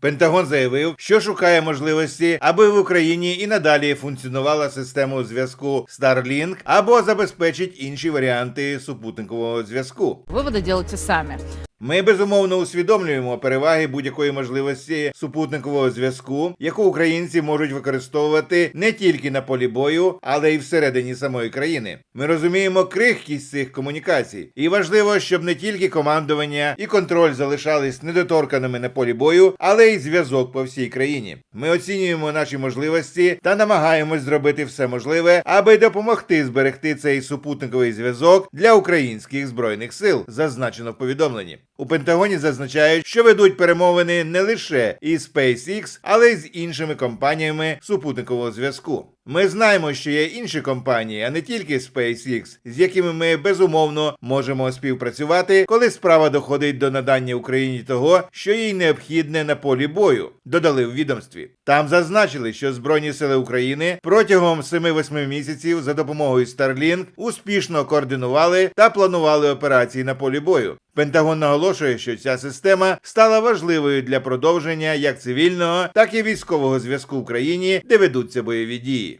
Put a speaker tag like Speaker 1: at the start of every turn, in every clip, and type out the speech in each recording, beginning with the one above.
Speaker 1: Пентагон заявив, що шукає можливості, аби в Україні і надалі функціонувала система зв'язку Starlink або забезпечить інші варіанти супутникового зв'язку.
Speaker 2: Виводи делайте сами.
Speaker 1: Ми безумовно усвідомлюємо переваги будь-якої можливості супутникового зв'язку, яку українці можуть використовувати не тільки на полі бою, але й всередині самої країни. Ми розуміємо крихкість цих комунікацій, і важливо, щоб не тільки командування і контроль залишались недоторканими на полі бою, але й зв'язок по всій країні. Ми оцінюємо наші можливості та намагаємось зробити все можливе, аби допомогти зберегти цей супутниковий зв'язок для українських збройних сил, зазначено в повідомленні. У Пентагоні зазначають, що ведуть перемовини не лише із SpaceX, але й з іншими компаніями супутникового зв'язку. Ми знаємо, що є інші компанії, а не тільки SpaceX, з якими ми безумовно можемо співпрацювати, коли справа доходить до надання Україні того, що їй необхідне на полі бою, додали в відомстві. Там зазначили, що Збройні сили України протягом 7-8 місяців за допомогою Starlink успішно координували та планували операції на полі бою. Пентагон наголошує, що ця система стала важливою для продовження як цивільного, так і військового зв'язку в країні, де ведуться бойові дії.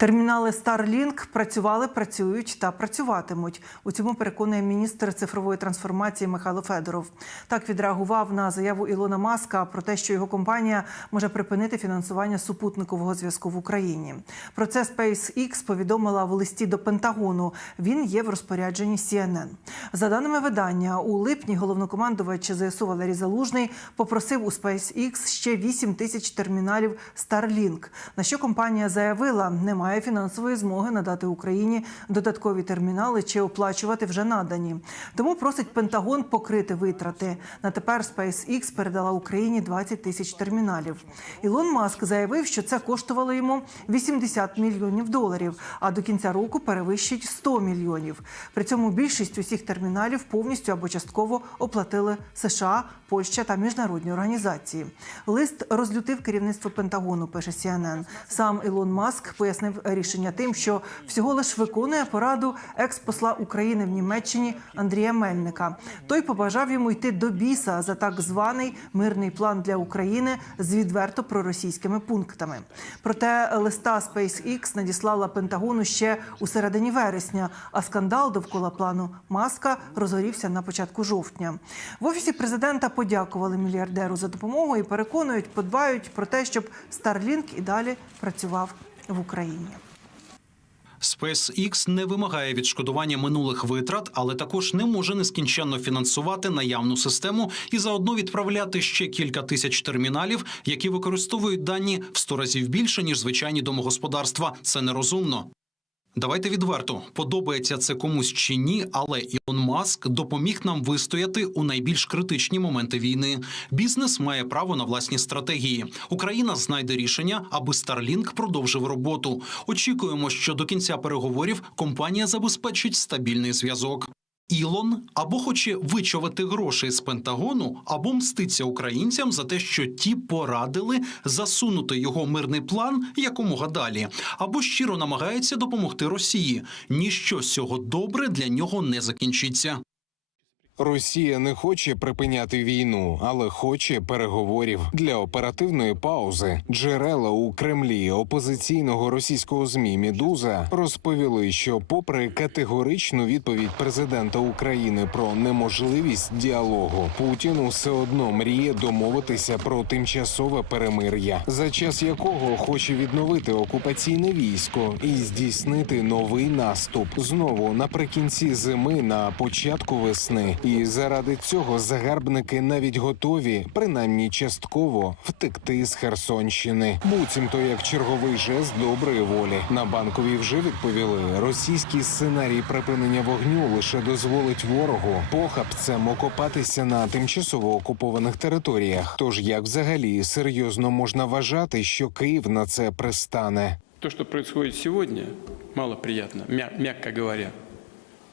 Speaker 3: Термінали Starlink працювали, працюють та працюватимуть. У цьому переконує міністр цифрової трансформації Михайло Федоров. Так відреагував на заяву Ілона Маска про те, що його компанія може припинити фінансування супутникового зв'язку в Україні. Про це SpaceX повідомила в листі до Пентагону. Він є в розпорядженні CNN. За даними видання, у липні головнокомандувач ЗСУ Валерій Залужний попросив у SpaceX ще 8 тисяч терміналів Starlink, на що компанія заявила, немає фінансової змоги надати Україні додаткові термінали чи оплачувати вже надані. Тому просить Пентагон покрити витрати. На тепер SpaceX передала Україні 20 тисяч терміналів. Ілон Маск заявив, що це коштувало йому 80 мільйонів доларів, а до кінця року перевищить 100 мільйонів. При цьому більшість усіх терміналів повністю або частково оплатили США, Польща та міжнародні організації. Лист розлютив керівництво Пентагону. Пише CNN. Сам Ілон Маск пояснив рішення тим, що всього лиш виконує пораду екс-посла України в Німеччині Андрія Мельника. Той побажав йому йти до біса за так званий мирний план для України з відверто проросійськими пунктами. Проте листа SpaceX надіслала Пентагону ще у середині вересня, а скандал довкола плану Маска розгорівся на початку жовтня. В офісі президента подякували мільярдеру за допомогу і переконують, подбають про те, щоб Starlink і далі працював в Україні.
Speaker 4: SpaceX не вимагає відшкодування минулих витрат, але також не може нескінченно фінансувати наявну систему і заодно відправляти ще кілька тисяч терміналів, які використовують дані в сто разів більше ніж звичайні домогосподарства. Це нерозумно. Давайте відверто подобається це комусь чи ні, але Ілон Маск допоміг нам вистояти у найбільш критичні моменти війни. Бізнес має право на власні стратегії. Україна знайде рішення, аби Starlink продовжив роботу. Очікуємо, що до кінця переговорів компанія забезпечить стабільний зв'язок. Ілон або хоче вичовати гроші з Пентагону, або мститься українцям за те, що ті порадили засунути його мирний план якомога далі, або щиро намагається допомогти Росії. Ніщо з цього добре для нього не закінчиться.
Speaker 5: Росія не хоче припиняти війну, але хоче переговорів для оперативної паузи. Джерела у Кремлі опозиційного російського змі Медуза розповіли, що, попри категоричну відповідь президента України про неможливість діалогу, Путін усе одно мріє домовитися про тимчасове перемир'я, за час якого хоче відновити окупаційне військо і здійснити новий наступ знову наприкінці зими на початку весни. І заради цього загарбники навіть готові, принаймні частково, втекти з Херсонщини. Буцімто як черговий жест доброї волі. На банковій вже відповіли: російський сценарій припинення вогню лише дозволить ворогу похабцем окопатися на тимчасово окупованих територіях. Тож як взагалі серйозно можна вважати, що Київ на це пристане?
Speaker 6: То, что происходит сегодня, малоприятно, мя- мягко говоря.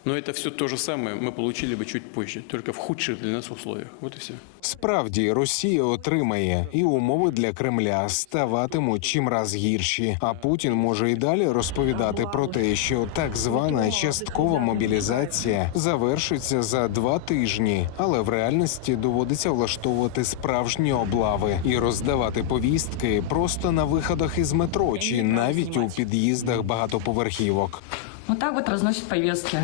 Speaker 2: Но это все то же самое мы получили бы чуть позже, только в худших для нас условиях. Вот и все.
Speaker 5: Справді Росія отримає, і умови для Кремля ставатимуть чимраз гірші. А Путін може і далі розповідати про те, що так звана часткова мобілізація завершиться за два тижні, але в реальності доводиться влаштовувати справжні облави і роздавати повістки просто на виходах із метро чи навіть у під'їздах багатоповерхівок.
Speaker 6: Вот так вот разносят повестки.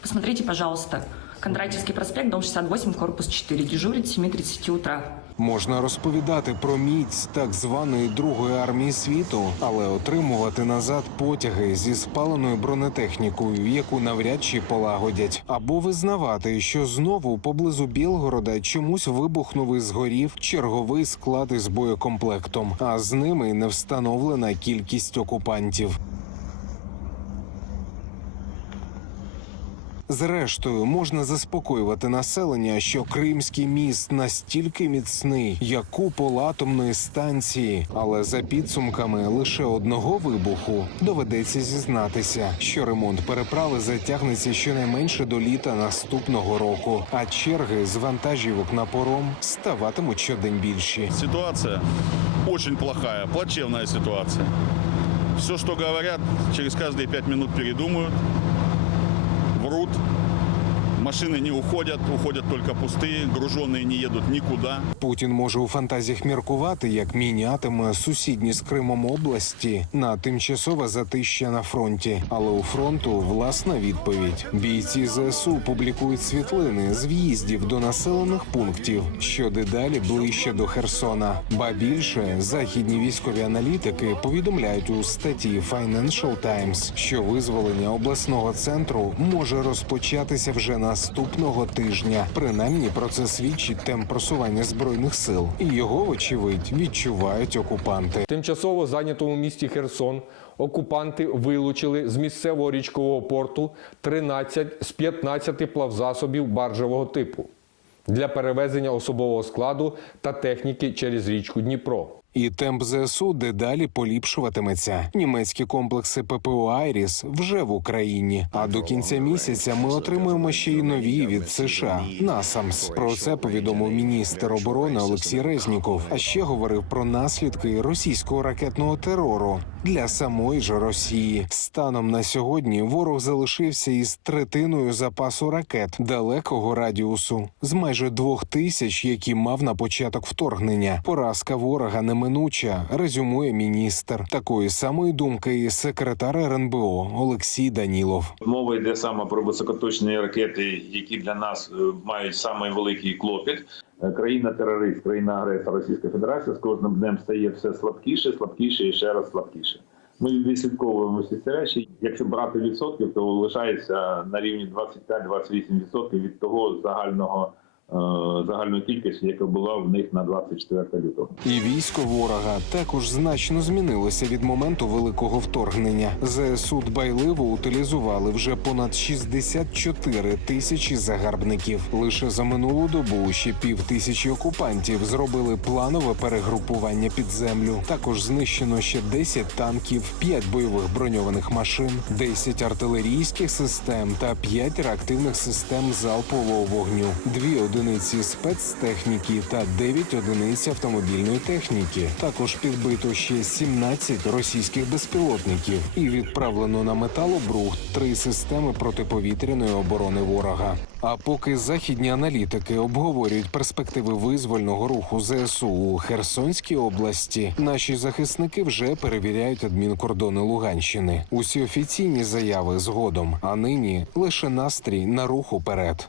Speaker 6: Посмотрите, пожалуйста. Кондратьевский проспект, дом 68, корпус 4. Дежурит с 7.30 утра.
Speaker 5: Можна розповідати про міць так званої другої армії світу, але отримувати назад потяги зі спаленою бронетехнікою, яку навряд чи полагодять, або визнавати, що знову поблизу Білгорода чомусь вибухнув і згорів черговий склад із боєкомплектом, а з ними не встановлена кількість окупантів. Зрештою, можна заспокоювати населення, що Кримський міст настільки міцний, як купол атомної станції, але за підсумками лише одного вибуху доведеться зізнатися, що ремонт переправи затягнеться щонайменше до літа наступного року, а черги з вантажівок на пором ставатимуть щодень більші.
Speaker 7: Ситуация очень плохая, плачевная ситуация. Все, что говорят, через каждые пять минут передумают, Ruth. Машины не уходят, уходят только пустые, груженные не едут никуда.
Speaker 5: Путін може у фантазіях міркувати, як мінятиме сусідні з Кримом області на тимчасове затища на фронті. Але у фронту власна відповідь. Бійці ЗСУ публікують світлини з в'їздів до населених пунктів, що дедалі ближче до Херсона. Ба більше західні військові аналітики повідомляють у статті Financial Times, що визволення обласного центру може розпочатися вже наступного тижня. Принаймні про це свідчить темп просування збройних сил, і його, вочевидь, відчувають окупанти.
Speaker 8: Тимчасово зайнятому місті Херсон окупанти вилучили з місцевого річкового порту 13 з 15 плавзасобів баржевого типу для перевезення особового складу та техніки через річку Дніпро.
Speaker 5: І темп ЗСУ дедалі поліпшуватиметься. Німецькі комплекси ППО Айріс вже в Україні. А до кінця місяця ми отримуємо ще й нові від США. Насамс про це повідомив міністр оборони Олексій Резніков. А ще говорив про наслідки російського ракетного терору для самої ж Росії. Станом на сьогодні ворог залишився із третиною запасу ракет далекого радіусу з майже двох тисяч, які мав на початок вторгнення. Поразка ворога неминуча, резюмує міністр. Такої самої думки і секретар РНБО Олексій Данілов.
Speaker 9: Мова йде саме про високоточні ракети, які для нас е, мають самий великий клопіт. Е, Країна-терорист, країна-агресор Російська Федерація з кожним днем стає все слабкіше, слабкіше і ще раз слабкіше. Ми відслідковуємо всі ці речі. Якщо брати відсотків, то лишається на рівні 25-28% від того загального е, загальної кількості, яка була в них на 24 лютого.
Speaker 5: І військо ворога також значно змінилося від моменту великого вторгнення. ЗСУ дбайливо утилізували вже понад 64 тисячі загарбників. Лише за минулу добу ще пів тисячі окупантів зробили планове перегрупування під землю. Також знищено ще 10 танків, 5 бойових броньованих машин, 10 артилерійських систем та 5 реактивних систем залпового вогню, дві одиниці спецтехніки та 9 одиниць автомобільної техніки. Також підбито ще 17 російських безпілотників і відправлено на металобрухт три системи протиповітряної оборони ворога. А поки західні аналітики обговорюють перспективи визвольного руху ЗСУ у Херсонській області, наші захисники вже перевіряють адмінкордони Луганщини. Усі офіційні заяви згодом, а нині лише настрій на рух уперед.